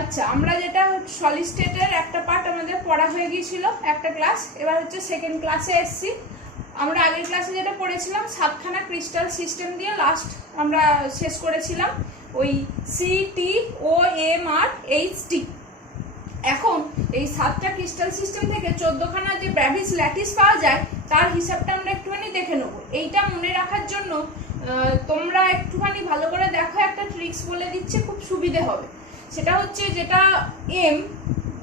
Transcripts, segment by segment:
আচ্ছা, আমরা যেটা সলিড স্টেটের একটা পার্ট আমাদের পড়া হয়ে গিয়েছিল একটা ক্লাস, এবার হচ্ছে সেকেন্ড ক্লাসে এসছি। আমরা আগের ক্লাসে যেটা পড়েছিলাম 7খানা ক্রিস্টাল সিস্টেম দিয়ে লাস্ট আমরা শেষ করেছিলাম, ওই CTOMRHT। এখন এই 7টা ক্রিস্টাল সিস্টেম থেকে 14খানা যে ব্র্যাভিস ল্যাটিস পাওয়া যায় তার হিসাবটা আমরা একটুখানি দেখে নেব। এইটা মনে রাখার জন্য তোমরা একটুখানি ভালো করে দেখো, একটা ট্রিক্স বলে দিচ্ছে, খুব সুবিধে হবে। সেটা হচ্ছে যেটা এম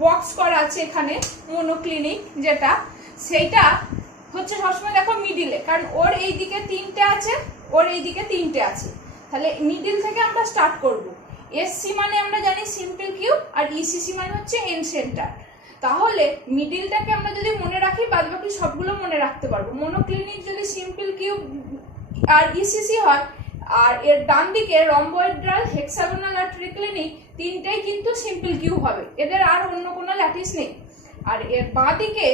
বক্স করা আছে এখানে মনোক্লিনিক, যেটা সেইটা হচ্ছে সবসময় দেখো মিডিলে, কারণ ওর এই দিকে 3টে আছে, ওর এই দিকে 3টে আছে। তাহলে মিডিল থেকে আমরা স্টার্ট করব। এসসি মানে আমরা জানি সিম্পল কিউব, আর ইসিসি মানে হচ্ছে এন সেন্টার। তাহলে মিডিলটাকে আমরা যদি মনে রাখি, বাদ বাকি সবগুলো মনে রাখতে পারবো। মনোক্লিনিক যদি সিম্পল কিউব আর ইসিসি হয়, আর এর ডান দিকে রম্বোয়েড্রাল, হেক্সাগোনাল আর ট্রিক্লিনিক তিনটাই কিন্তু সিম্পল কিউব হবে, এদের আর অন্য কোনো ল্যাটিস নেই। আর এর বাঁ দিকে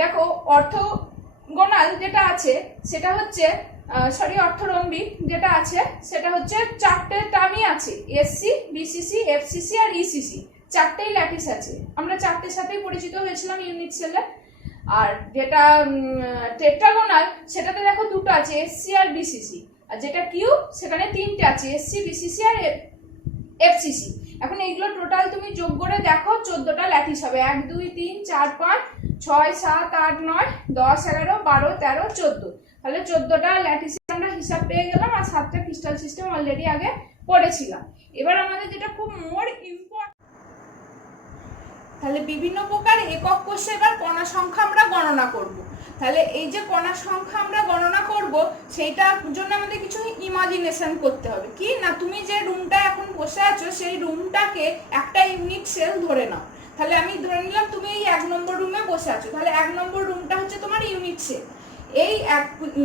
দেখো অর্থোগোনাল যেটা আছে সেটা হচ্ছে অর্থরম্বিক যেটা আছে সেটা হচ্ছে 4টে টার্মই আছে, এসসি, বিসিসি, এফসিসি আর ইসিসি, 4টেই ল্যাটিস আছে। আমরা 4টের সাথেই পরিচিত হয়েছিলাম ইউনিট সেলে। আর যেটা টেট্রাগোনাল সেটাতে দেখো 2টো আছে, এসসি আর বিসিসি। আর যেটা কিউব সেখানে 3টে আছে, এসসি, বিসিসি আর এফসিসি। এখন এইগুলো টোটাল তুমি যোগ করে দেখো 14টা ল্যাটিস হবে। 1 2 3 4 5 6 7 8 9 10 11 12 13 14। তাহলে 14টা ল্যাটিস আমরা হিসাব পেয়ে গেলাম, আর 7টা ক্রিস্টাল সিস্টেম অলরেডি আগে পড়েছিলাম। এবার আমাদের যেটা খুব মোর ইম্পর্টেন্ট, তাহলে বিভিন্ন প্রকার একক কোষে এবার কণা সংখ্যা আমরা গণনা করব। তাহলে এই যে কণা সংখ্যা আমরা গণনা করব, সেইটার জন্য আমাদের কিছু ইমাজিনেশন করতে হবে। কি না, তুমি যে রুমটা এখন বসে আছো সেই রুমটাকে একটা ইউনিট সেল ধরে নাও। তাহলে আমি ধরে নিলাম তুমি এই 1 নম্বর রুমে বসে আছো, তাহলে 1 নম্বর রুমটা হচ্ছে তোমার ইউনিট সেল। এই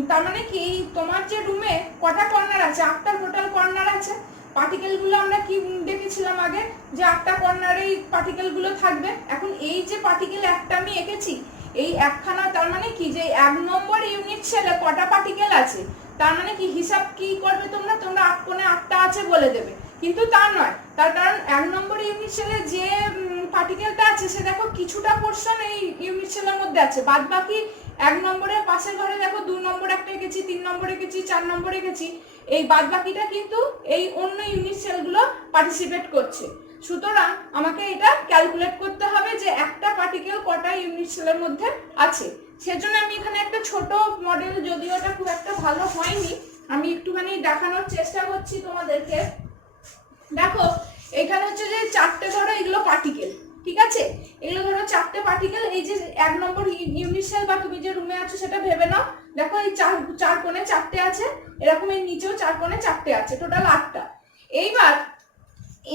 তার মানে কি, তোমার যে রুমে কটা কর্নার আছে, 8টা টোটাল কর্নার আছে। পার্টিকেলগুলো আমরা কি দেখেছিলাম আগে, যে 8টা কর্নারেই পার্টিকেলগুলো থাকবে। এখন এই যে পার্টিকেল একটা আমি এঁকেছি, এই একখানা, তার মানে কি যে 1 নম্বর ইউনিট সেলে কটা পার্টিকেল আছে, তার মানে কি হিসাব কি করবে তোমরা 8 কোণে 8টা আছে বলে দেবে, কিন্তু তা নয়। তার কারণ 1 নম্বর ইউনিট সেলে যে পার্টিকেলটা আছে সে দেখো কিছুটা পোর্শন এই ইউনিট সেলের মধ্যে আছে, বাদ বাকি 1 নম্বরের পাশের ঘরে দেখো 2 নম্বর একটা এঁকেছি, 3 নম্বর এঁকেছি, 4 নম্বর এঁকেছি, এই বাদ বাকিটা কিন্তু এই অন্য ইউনিট সেলগুলো পার্টিসিপেট করছে। সুতরাং আমাকে এটা ক্যালকুলেট করতে হবে যে একটা পার্টিকেল কটা ইউনিট সেলের মধ্যে আছে। সেজন্য আমি এখানে একটা ছোট মডেল, যদিও এটা খুব একটা ভালো হয়নি, আমি একটুখানি দেখানোর চেষ্টা করছি তোমাদেরকে। দেখো এখানে হচ্ছে যে 4টে ধরো এগুলো পার্টিকেল, ঠিক আছে, এগুলো ধরো 4টে পার্টিকেল। এই যে 1 নম্বর ইউনিট সেল বা তুমি যে রুমে আছো সেটা ভেবে নাও। দেখো এই 4 কোণে 4টে আছে, এরকম এই নিচেও 4 কোণে 4টে আছে, টোটাল 8টা। এইবার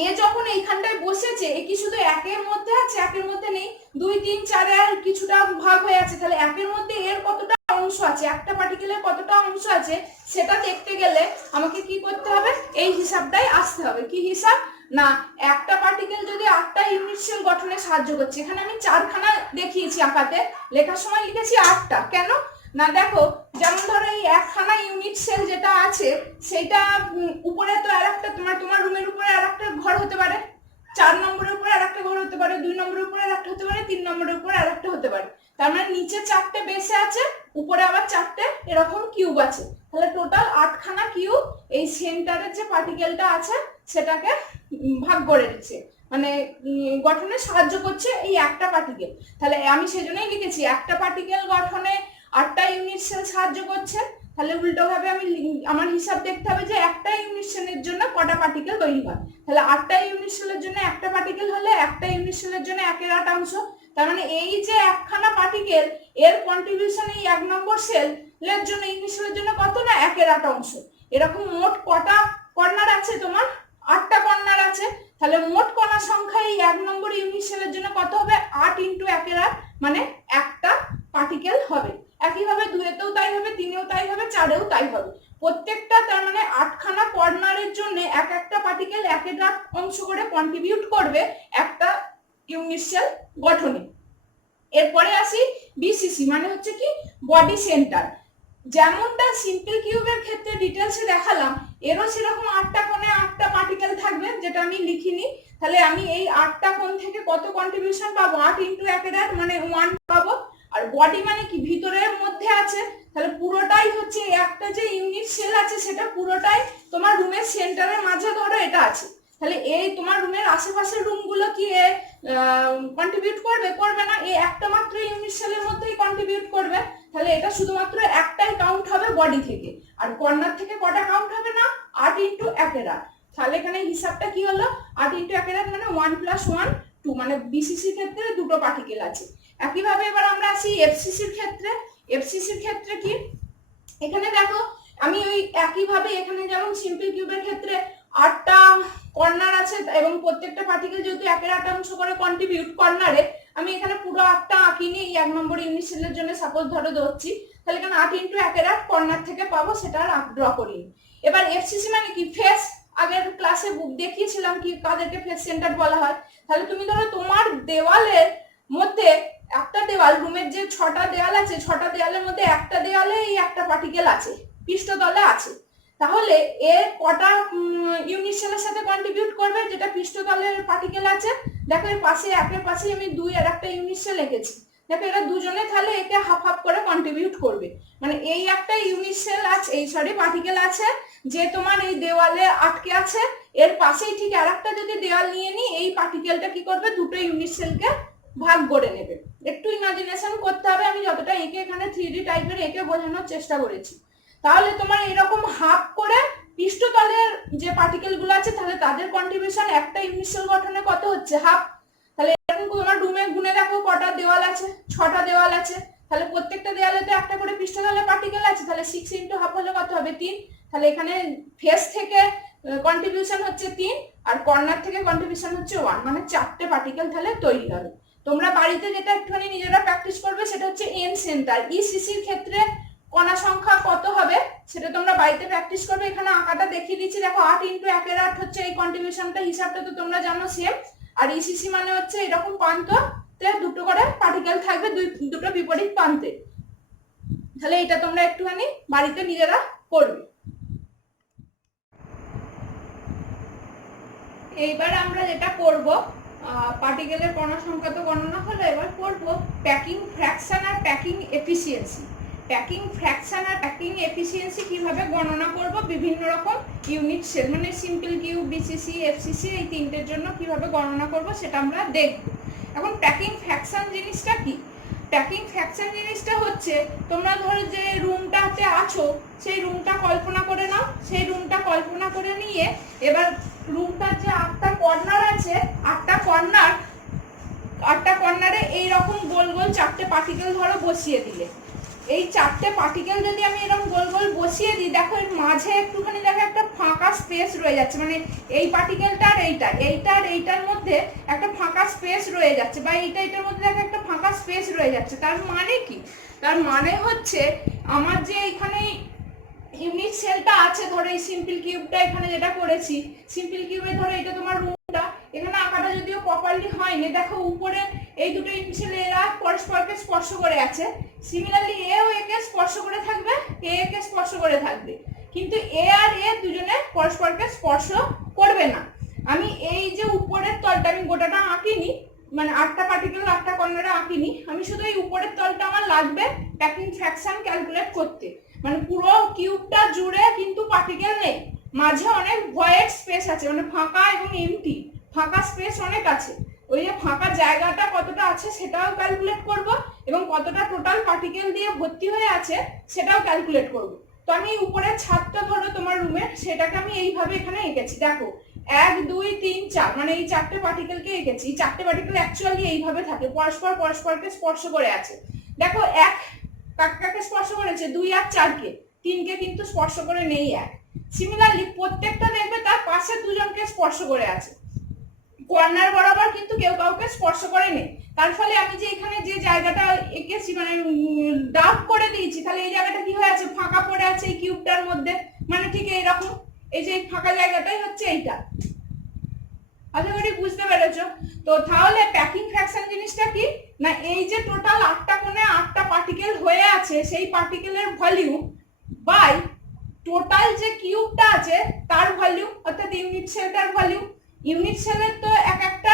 এ যখন এইখানটায় বসেছে, এ কি শুধু 1-এর মধ্যে আছে, 1-এর মধ্যে নেই, 2 3 4 আর কিছুটা ভাগ হয়ে আছে। তাহলে 1-এর মধ্যে এর কতটা অংশ আছে, একটা পার্টিকেলের কতটা অংশ আছে সেটা দেখতে গেলে আমাকে কি করতে হবে, এই হিসাবটাই আসতে হবে। কি হিসাব না, একটা পার্টিকেল যদি 8টা ইউনিট সেল গঠনে সাহায্য করছে, এখানে আমি 4খানা দেখিয়েছি আঁকাতে, লেখার সময় লিখেছি 8টা। কেন না, দেখো যেমন ধরো এই 1খানা ইউনিট সেল যেটা আছে সেটা উপরে তো আরেকটা, তোমার রুমের উপরে আরেকটা ঘর হতে পারে, 4 নম্বরের উপরে আরেকটা ঘর হতে পারে, 2 নম্বরের উপরে আরেকটা হতে পারে, 3 নম্বরের উপরে আরেকটা হতে পারে। তার মানে নিচে 4টে বেসে আছে, উপরে আবার 4টে এরকম কিউব আছে। তাহলে টোটাল 8খানা কিউব এই সেন্টারের যে পার্টিকেলটা আছে সেটাকে ভাগ করে দিচ্ছে, মানে গঠনে সাহায্য করছে এই একটা পার্টিকেল। তাহলে আমি সেজন্যই লিখেছি একটা পার্টিকেল গঠনে 8টা ইউনিট সেল সাহায্য করছে। তাহলে উল্টো ভাবে আমি আমার হিসাব দেখতে হবে যে একটা ইউনিট সেলের জন্য কটা পার্টিকেল তৈরি হয়। তাহলে 8টা ইউনিট সেলের জন্য একটা পার্টিকেল হলে একটা ইউনিট সেলের জন্য 1/8 তার মানে এই যে একখানা পার্টিকেল এর কন্ট্রিবিউশন এই 1 নম্বর সেলের জন্য, ইউনিট সেলের জন্য কত না 1/8। এরকম মোট কটা কর্নার আছে তোমার, 8টা কর্নার আছে। তাহলে মোট কণা সংখ্যা এই 1 নম্বর ইউনিট সেলের জন্য কত হবে, 8 × 1/8 মানে একটা পার্টিকেল হবে। একইভাবে 2-এতেও তাই হবে, 3-এও তাই হবে, 4-এও তাই হবে। প্রত্যেকটা তার মানে 8খানা কর্নারের জন্য একটা পার্টিকেল 1/8 অংশ করে কন্ট্রিবিউট করবে একটা ইউনিট সেল গঠনে। এরপরে আসি বিসিসি, মানে হচ্ছে কি বডি সেন্টার। যেমনটা সিম্পল কিউবের ক্ষেত্রে ডিটেলসে দেখালাম, এরও সেরকম 8টা কোণে 8টা পার্টিকেল থাকবে, যেটা আমি লিখিনি, তাহলে আমি এই 8টা কোণ থেকে কত কন্ট্রিবিউশন পাবো? 8 ইন্টু 1 মানে 1 পাবো। আর বডি মানে কি ভিতরের মধ্যে আছে, তাহলে পুরোটাই হচ্ছে একটা যে ইউনিট সেল আছে সেটা পুরোটাই তোমার রুমের সেন্টারের মাঝে ধরো এটা আছে। তাহলে এই তোমার রুমের আশেপাশের রুমগুলো কি কন্ট্রিবিউট করবে? করবে না, এই একটা মাত্র ইউনিট সেলের মধ্যেই কন্ট্রিবিউট করবে। তাহলে এটা শুধুমাত্র একটাই কাউন্ট হবে বডি থেকে, আর কর্নার থেকে কটা কাউন্ট হবে না? 8 ইন্টু 1 তাহলে এখানে হিসাবটা কি হলো? 8 ইন্টু 1 মানে 1 + 1 2, মানে বিসিসির ক্ষেত্রে দুটো পার্টিকেল আছে। একইভাবে এবার আমরা আসি এফসিসির ক্ষেত্রে। এফসিসির ক্ষেত্রে কি, এখানে দেখো আমি ওই একইভাবে এখানে যেমন সিম্পল কিউবের ক্ষেত্রে 8টা কর্নার আছে এবং প্রত্যেকটা পার্টিকেল যেহেতু 1/8 অংশ করে কন্ট্রিবিউট কর্নারে, আমি এখানে পুরো 8টা আঁকিনি, এই 1 নম্বর ইউনিট সেলের জন্য সাপোজ ধরে ধরছি। তাহলে এখানে 8 ইন্টু 1/8 কর্নার থেকে পাবো, সেটা আর ড্র করিনি। এবার এফসিসি মানে কি? ফেস। আগের ক্লাসে দেখিয়েছিলাম কি কাদেরকে ফেস সেন্টার বলা হয়। তাহলে তুমি ধরো তোমার দেওয়ালের মধ্যে একটা দেওয়াল, রুমের যে 6টা দেওয়াল আছে 6টা দেওয়ালের মধ্যে একটা দেওয়ালে এই একটা পার্টিকেল আছে, পৃষ্ঠতলে আছে। তাহলে এর কটা ইউনিট সেলের সাথে কন্ট্রিবিউট করবে? যেটা পৃষ্ঠতলের পার্টিকেল আছে, দেখো এর পাশে একের পাশে আমি 2 আর একটা ইউনিট সেল এঁকেছি। দেখো এরা দুজনে তাহলে একে হাফ হাফ করে কন্ট্রিবিউট করবে। মানে এই একটা ইউনিট সেল আছে, এই পার্টিকেল আছে যে তোমার এই দেওয়ালে আটকে আছে, এর পাশেই ঠিক আরেকটা যদি দেওয়াল নিয়ে নি, এই পার্টিকেলটা কি করবে? দুটো ইউনিট সেলকে ভাগ করে নেবে। একটু ইমাজিনেশন করতে হবে, আমি যতটা একে এখানে 3D টাইপের একে বোঝানোর চেষ্টা করেছি। তাহলে তোমার এরকম হাফ করে পৃষ্ঠতলের যে পার্টিকেল গুলো আছে, তাহলে তাদের কন্ট্রিবিউশন একটা ইউনিট সেল গঠনে কত হচ্ছে? হাফ। তাহলে এরকম তোমার রুমে গুনে দেখো কটা দেওয়াল আছে? 6টা দেওয়াল আছে। তাহলে প্রত্যেকটা দেওয়ালে তো একটা করে পৃষ্ঠতলের পার্টিকেল আছে, তাহলে 6 ইন্টু হাফ হলে কত হবে? 3। তাহলে এখানে ফেস থেকে কন্ট্রিবিউশন হচ্ছে 3 আর কর্নার থেকে কন্ট্রিবিউশন হচ্ছে 1, মানে 4টে পার্টিকেল তাহলে তৈরি হবে। তোমরা বাড়িতে যেটা একটুখানি নিজেরা প্র্যাকটিস করবে সেটা হচ্ছে এন সেন্টার। ইসিসির ক্ষেত্রে কণা সংখ্যা কত হবে সেটা তোমরা বাড়িতে প্র্যাকটিস করবে। এখানে আঁকাটা দেখিয়ে দিচ্ছি, দেখো 8 ইন্টু 1/8 হচ্ছে এই কন্ট্রিবিউশনটা, হিসাবটা তো তোমরা জানো সেম। আর ইসিসি মানে হচ্ছে এরকম প্রান্ততে দুটো করে পার্টিকেল থাকবে, দুটো বিপরীত প্রান্তে। তাহলে এটা তোমরা একটুখানি বাড়িতে নিজেরা করবে। এইবার আমরা যেটা করব, পার্টিকেলের কণা সংখ্যা তো গণনা হলো, এবার করব প্যাকিং ফ্র্যাকশন আর প্যাকিং এফিসিয়েন্সি। প্যাকিং ফ্র্যাকশন আর প্যাকিং এফিসিয়েন্সি কিভাবে গণনা করব বিভিন্ন রকম ইউনিট সেল, মানে সিম্পল কিউব, বিসিসি, এফসিসি, এই তিনটের জন্য কিভাবে গণনা করব সেটা আমরা দেখব। এখন প্যাকিং ফ্র্যাকশন জিনিসটা কি? প্যাকিং ফ্র্যাকশন জিনিসটা হচ্ছে, তোমরা ধরো যে রুমটাতে আছো সেই রুমটা কল্পনা করে নাও। সেই রুমটা কল্পনা করে নিয়ে এবার রুমটার যে 8টা কর্নার আছে, 8টা কর্নারে এইরকম গোল গোল 4টে পার্টিকেল ধরো বসিয়ে দিলে। এই 4টে পার্টিকেল যদি আমি এরকম গোল গোল বসিয়ে দিই, দেখো এর মাঝে একটুখানি দেখো একটা ফাঁকা স্পেস রয়ে যাচ্ছে, মানে এই পার্টিকেলটা আর এইটার মধ্যে একটা ফাঁকা স্পেস রয়ে যাচ্ছে, বা এইটার মধ্যে দেখো একটা ফাঁকা স্পেস রয়ে যাচ্ছে। তার মানে কি? তার মানে হচ্ছে আমার যে এখানে ইউনিট সেলটা আছে, ধরো এই সিম্পল কিউবটা এখানে যেটা করেছি, সিম্পল কিউবে ধরো এটা তোমার রুমটা, এখানে আঁকাটা যদিও প্রপারলি হয়নি, দেখো উপরে এই দুটো ইউনিট সেল এরা পরস্পরকে স্পর্শ করে আছে। সিমিলারলি এও একে স্পর্শ করে থাকবে, একে স্পর্শ করে থাকবে, কিন্তু এ আর এ দুজনে পরস্পরকে স্পর্শ করবে না। আমি এই যে উপরের তলটা আমি গোটাটা আঁকিনি, মানে 8টা পার্টিকেল 8টা কর্নারে আঁকিনি, আমি শুধু এই উপরের তলটা আমার লাগবে প্যাকিং ফ্র্যাকশন ক্যালকুলেট করতে। মানে পুরো কিউবটা জুড়ে কিন্তু পার্টিকেল নেই, মাঝে অনেক ভয়েড স্পেস আছে, মানে ফাঁকা এবং এমটি, ফাঁকা স্পেস অনেক আছে। ওই যে ফাঁকা জায়গাটা কতটা আছে সেটাও ক্যালকুলেট করব, এবং কতটা টোটাল পার্টিকেল দিয়ে ভর্তি হয়ে আছে সেটাও ক্যালকুলেট করব। তো আমি উপরের ছাদটা ধরো তোমার রুমের, সেটাকে আমি এইভাবে এখানে এঁকেছি। দেখো 1 2 3 4, মানে এই 4টে পার্টিকেলকে এঁকেছি। এই 4টে পার্টিকেল অ্যাকচুয়ালি এইভাবে থাকে, পরস্পরকে স্পর্শ করে আছে। দেখো 1 কাকে স্পর্শ করেছে? 2 আর 4কে, 3কে কিন্তু স্পর্শ করে নেই 1। সিমিলারলি প্রত্যেকটা দেখবে তার পাশে দুজনকে স্পর্শ করে আছে, কর্নার বরাবর কিন্তু কেউ কাউকে স্পর্শ করে নেই। তার ফলে আমি যে এখানে যে জায়গাটা এঁকেছি, মানে ডার্ক করে দিয়েছি, তাহলে এই জায়গাটা কি হয়ে আছে? ফাঁকা পড়ে আছে এই কিউবটার মধ্যে, মানে ঠিক এইরকম এই যে ফাঁকা জায়গাটাই হচ্ছে এইটা। আশা করি বুঝতে পেরেছো। তো তাহলে প্যাকিং ফ্র্যাকশন জিনিসটা কি না, এই যে টোটাল 8টা কোণে 8টা পার্টিকেল হয়ে আছে, সেই পার্টিকেলের ভলিউম বাই টোটাল যে কিউবটা আছে তার ভলিউম, অর্থাৎ ইউনিট সেলটার ভলিউম। ইউনিট সেলের তো এক একটা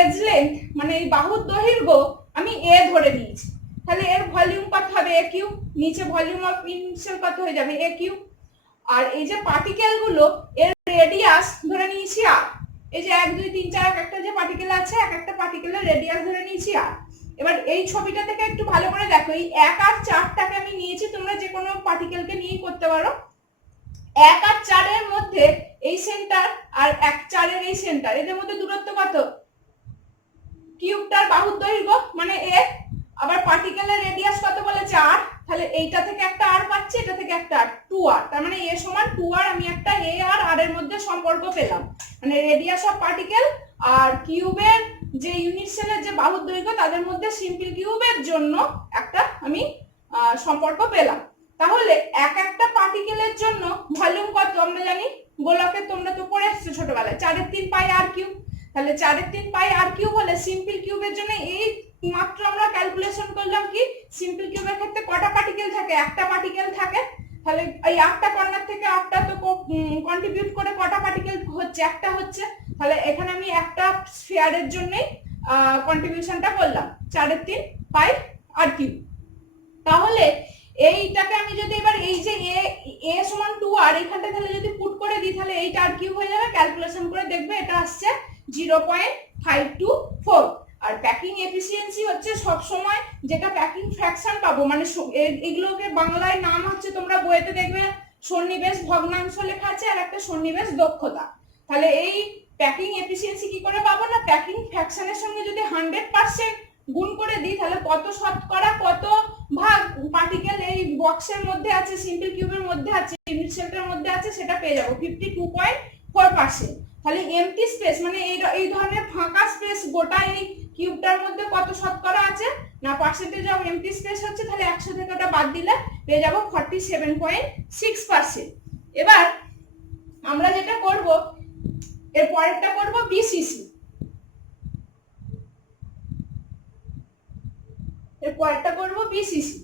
এজ লেন্থ মানে এই বাহুর দৈর্ঘ্য আমি এ ধরে নিয়েছি, তাহলে এর ভলিউম কত হবে এ কিউ, নিচে ভলিউম অফ ইউনিট সেল কত হয়ে যাবে এ কিউ। আর এই যে পার্টিকেল গুলো এর রেডিয়াস ধরে নিয়েছি আর, এই যে 1 2 3 4 একটা যে পার্টিকেল আছে এক একটা পার্টিকেলের রেডিয়াস ধরে নিয়েছি আর। এবার এই ছবিটা থেকে একটু ভালো করে দেখো, এই 1 আর 4টাকে আমি নিয়েছি, তোমরা যে কোনো পার্টিকেলকে নিয়েই করতে পারো। 1 আর 4 এর মধ্যে এই সেন্টার আর 1 4 এর এই সেন্টার, এদের মধ্যে দূরত্ব কত, কিউবটার বাহুর দৈর্ঘ্য মানে এ, আবার পার্টিকেলের রেডিয়াস কত বলেছে আর, তাহলে এইটা থেকে একটা আর পাচ্ছি, এটা থেকে একটা আর, 2r, তার মানে এ সমান 2r, আমি একটা এ আর আর এর মধ্যে সম্পর্ক পেলাম, মানে রেডিয়াস অফ পার্টিকেল আর কিউবের যে ইউনিট সেলের যে বাহুর দৈর্ঘ্য তাদের মধ্যে সিম্পল কিউবের জন্য একটা আমি সম্পর্ক পেলাম। তাহলে এক একটা পার্টিকেলের জন্য ভলিউম কত আমরা জানি, গোলকের তোমরা তো পড়ে এসেছো ছোটবেলায় 4/3 পাই আর কিউব, তাহলে 4/3 পাই আর কিউব হলে সিম্পল কিউবের জন্য এই মাত্র আমরা ক্যালকুলেশন করলাম কি সিম্পল কিউবের ক্ষেত্রে কটা পার্টিকেল থাকে, একটা পার্টিকেল থাকে, তাহলে এই একটা কর্নার থেকে একটা তো কন্ট্রিবিউট করে কটা পার্টিকেল হচ্ছে, একটা হচ্ছে, তাহলে এখানে আমি একটা স্ফিয়ারের জন্যই কন্ট্রিবিউশনটা করলাম 4/3 পাই আর কিউব। তাহলে এইটাকে আমি যদি এবার এই যে এ সমান 2r এখানটা তাহলে যদি পুট করে দিই তাহলে এইটা আর কিউব হয়ে যাবে, ক্যালকুলেশন করে দেখবে এটা আসছে 0.524। আর প্যাকিং এফিসিয়েন্সি হচ্ছে সব সময় যেটা প্যাকিং ফ্র্যাকশন পাবো, মানে এগুলোকে বাংলায় নাম হচ্ছে তোমরা বইতে দেখবে সন্নিবেশ ভগ্নাংশ লেখা আছে আর একটা সন্নিবেশ দক্ষতা। তাহলে এই প্যাকিং এফিসিয়েন্সি কি করে পাবো না, প্যাকিং ফ্র্যাকশনের সঙ্গে যদি 100% গুণ করে দিই তাহলে কত শতকরা কত ভাগ পার্টিকেল এই বক্সের মধ্যে আছে, সিম্পল কিউবের মধ্যে আছে, ইউনিট সেলটার মধ্যে আছে সেটা পেয়ে যাবো 52.4%। তাহলে এমটি স্পেস মানে এই ধরনের ফাঁকা স্পেস গোটা এই কিউবটার মধ্যে কত শতকরা আছে না পার্সেন্টেজ অফ এমটি স্পেস হচ্ছে, তাহলে 100 থেকে ওটা বাদ দিলে পেয়ে যাবো 47.6%। এবার আমরা যেটা করব এর পরেরটা করব বিসিসি, এর পরেরটা করব বিসিসি।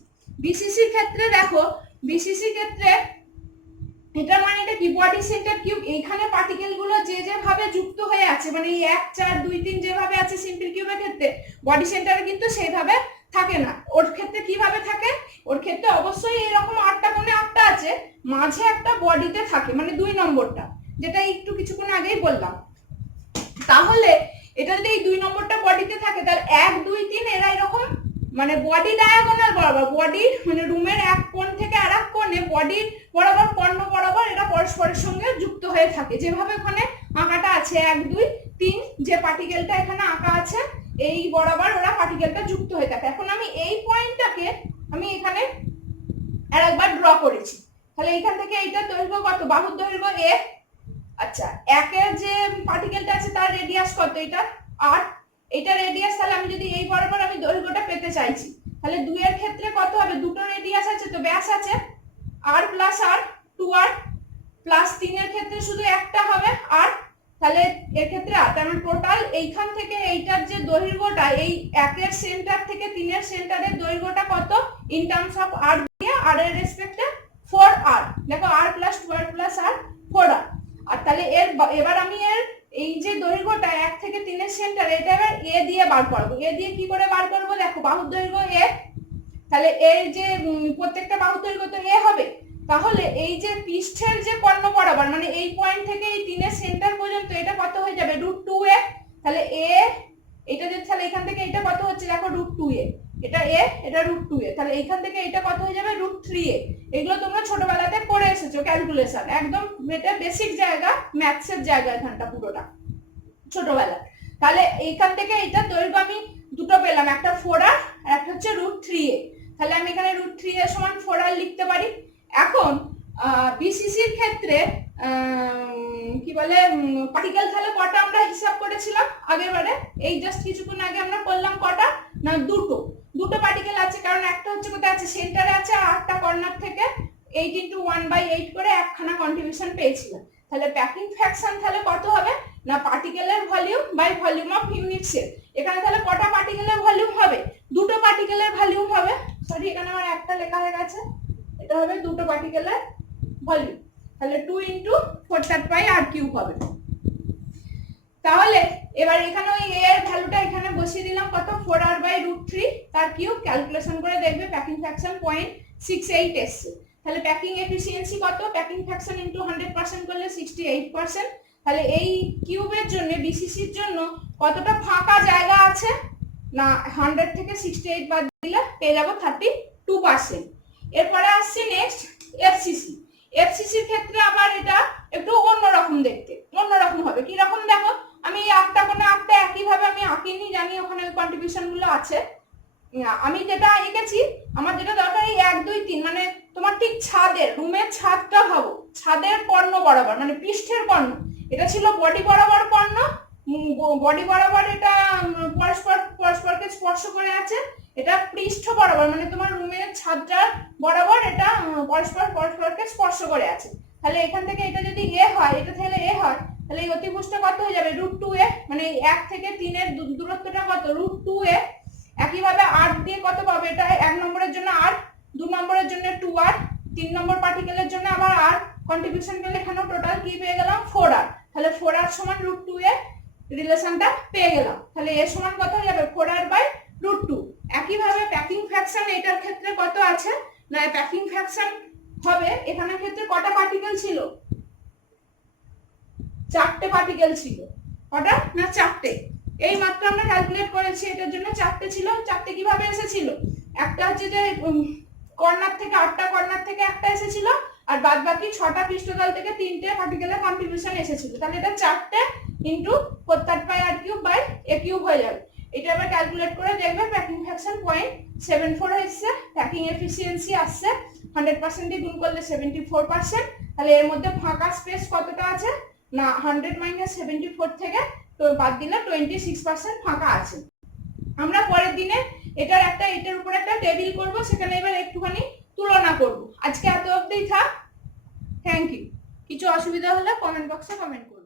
বিসিসির ক্ষেত্রে দেখো, বিসিসি ক্ষেত্রে এটা মানে এটা কি বডি সেন্টার কিউব, এইখানে পার্টিকেল গুলো যে যেভাবে যুক্ত হয়ে আছে মানে এই 1 4 2 3 যেভাবে আছে সিম্পল কিউবের ক্ষেত্রে বডি সেন্টারে কিন্তু সেইভাবে থাকে না। ওর ক্ষেত্রে কিভাবে থাকে, ওর ক্ষেত্রে অবশ্যই এরকম 8টা কোণে 8টা আছে, মাঝে একটা বডিতে থাকে মানে 2 নম্বরটা, যেটা একটু কিছুক্ষণ আগেই বললাম। তাহলে এটা যদি এই 2 নম্বরটা বডিতে থাকে তাহলে 1 2 3 এরা এরকম মানে বডি ডায়াগোনাল বরাবর, বডির মানে রুমের এক কোণ থেকে আরেক কোণে বডির বরাবর কর্ণ বরাবর এটা পরস্পরের সঙ্গে যুক্ত হয়ে থাকে, যেভাবে ওখানে আঁকাটা আছে 1 2 3 যে পার্টিকেলটা এখানে আঁকা আছে এই বরাবর ওরা পার্টিকেলটা যুক্ত হয়ে থাকে। এখন আমি এই পয়েন্টটাকে আমি এখানে আরেকবার ড্র করেছি, তাহলে এখান থেকে এইটা দৈর্ঘ্য কত, বাহুর দৈর্ঘ্য a, আচ্ছা একের যে পার্টিকেলটা আছে তার রেডিয়াস কত, এটা r, এটা রেডিয়াস, তাহলে আমি যদি এই বরাবর আমি দৈর্ঘ্যটা পেতে চাইছি তাহলে 2 এর ক্ষেত্রে কত হবে, দুটো রেডিয়াস আছে তো ব্যাস আছে r plus r 2r plus 3 এর ক্ষেত্রে শুধু একটা হবে r, তাহলে এর ক্ষেত্রে r, তার মানে টোটাল এইখান থেকে এইটার যে দৈর্ঘ্যটা এই একের সেন্টার থেকে 3 এর সেন্টারের দৈর্ঘ্যটা কত ইন টার্মস অফ r দিয়ে r এর রেসপেক্টে 4r, দেখো r plus 2r plus r 4r। আর তাহলে এবার আমি এর এই যে দৈর্ঘ্যটা 1 থেকে 3 এর সেন্টার এটা এবার a দিয়ে বার করব, a দিয়ে কি করে বার করব, দেখো বাহুর দৈর্ঘ্য a, তাহলে এর যে প্রত্যেকটা বাহুর দৈর্ঘ্য তো a হবে, তাহলে এই যে পৃষ্ঠের যে কর্ণ বরাবর মানে এই পয়েন্ট থেকে এই 3 এর সেন্টার পর্যন্ত এটা কত হয়ে যাবে √2a, তাহলে a এটা যদি তাহলে এখান থেকে এটা কত হচ্ছে দেখো √2a, এটা a এটা √2a, তাহলে এইখান থেকে এটা কত হয়ে যাবে √3a। এগুলো তোমরা ছোটবেলাতে পড়ে এসেছো ক্যালকুলেশন, একদম এটা বেসিক জায়গা, ম্যাথসের জায়গা এখানটা পুরোটা ছোটবেলা। তাহলে এইখান থেকে এটা দৈর্ঘ্য আমি দুটো পেলাম, একটা 4r আর একটা হচ্ছে √3a, তাহলে আমি এখানে √3a সমান 4r লিখতে পারি। এখন বিসিসির ক্ষেত্রে কি বলে পার্টিকেল তাহলে কটা আমরা হিসাব করেছিলাম আগেরবারে, এই জাস্ট কিছুক্ষণ আগে আমরা করলাম কটা না দুটো পার্টিকেল আছে, কারণ একটা হচ্ছে কোথায় আছে সেন্টারে আছে আর আটটা কর্নার থেকে 8 × 1/8 করে একখানা কন্ট্রিবিউশন পেয়েছিলাম। তাহলে প্যাকিং ফ্র্যাকশন তাহলে কত হবে না পার্টিকেলের volume by volume of unit cell, এখানে তাহলে কটা পার্টিকেলের ভলিউম হবে, দুটো পার্টিকেলের ভলিউম হবে, সরি এখানে আমার একটা লেখা হয়ে গেছে, এটা হবে দুটো পার্টিকেলের ভলিউম, তাহলে 2 × 4 পাই r কিউব হবে। তাহলে এবার এখানে ওই a এর ভ্যালুটা এখানে বসিয়ে দিলাম, কত 4r/√3 তার কিউব, ক্যালকুলেশন করে দেখবে প্যাকিং ফ্র্যাকশন 0.68 এসছে। তাহলে প্যাকিং এফিসিয়েন্সি কত, প্যাকিং ফ্র্যাকশন ইনটু 100% করলে 68%। তাহলে এই কিউবের জন্য বিসিসির জন্য কতটা ফাঁকা জায়গা আছে, না 100 থেকে 68 বাদ দিলে পেয়ে যাবো 32%। এরপরে আসছে নেক্সট এফসিসি। এফসিসির ক্ষেত্রে আবার এটা একটু অন্যরকম দেখতে, অন্যরকম হবে। কি রকম দেখো, আমি এই আঁকটা কোনো আঁকটা একইভাবে আমি আঁকিনি, জানি ওখানে ওই কন্ট্রিবিউশন গুলো আছে। আমি যেটা এঁকেছি, আমার যেটা দরকার এই 1 2 3 মানে তোমার ঠিক ছাদের, রুমের ছাদটা ভাবো, ছাদের কর্ণ বরাবর মানে পৃষ্ঠের কর্ণ, এটা ছিল বডি বরাবর কর্ণ, বডি বরাবর এটা পরস্পরকে স্পর্শ করে আছে, এটা পৃষ্ঠ বরাবর মানে তোমার রুমের ছাদটা বরাবর এটা পরস্পরকে স্পর্শ করে আছে। তাহলে এখান থেকে এটা যদি এ হয়, এটা তাহলে এ হয়, তাহলে এই অতিভুজটা কত হয়ে যাবে, √2a, মানে 1 থেকে 3 এর দূরত্বটা কত, √2a। একইভাবে 8 দিয়ে কত পাবে, এটা 1 নম্বরের জন্য 8, 2 নম্বরের জন্য 2r, 3 নম্বর পার্টিকেলের জন্য আবার r, কন্ট্রিবিউশন করলে এখানেও টোটাল কি পেয়ে গেলাম 4r। তাহলে 4r সমান √2a রিলেশনটা পেয়ে গেলাম। তাহলে এর সমান কত হয়ে যাবে, 4r/√2। একইভাবে প্যাকিং ফ্র্যাকশন এটার ক্ষেত্রে কত আছে, না প্যাকিং ফ্র্যাকশন হবে এখানের ক্ষেত্রে কটা পার্টিকেল ছিল, 4টে পার্টিকেল ছিল। কটা, না 4টে। এই মাত্র আমরা ক্যালকুলেট করেছি, এটার জন্য 4টে ছিল। 4টে কিভাবে এসেছিল, একটা হচ্ছে যে কর্নার থেকে 8টা কর্নার থেকে একটা এসেছিল, আর বাদ বাকি 6টা পৃষ্ঠতল থেকে 3টে পার্টিকেলের কন্ট্রিবিউশন এসেছিল। তাহলে এটা 4টে ইনটু 4r³ হয়ে যাবে। এটা আবার ক্যালকুলেট করে দেখবে প্যাকিং ফ্র্যাকশন 0.74 এসছে, প্যাকিং এফিসিয়েন্সি আসছে 100% দিয়ে গুণ করলে 74%। তাহলে এর মধ্যে ফাঁকা স্পেস কতটা আছে, না 100 - 74 থেকে তো বাদ দিলে 26% ফাঁকা আছে। আমরা পরের দিনে এটার উপর একটা টেবিল করব, সেখানে এবার একটুখানি তুলনা করব। আজকে এত অবধিই থাক। Thank you. কিছু অসুবিধা হলে কমেন্ট বক্সে কমেন্ট করুন।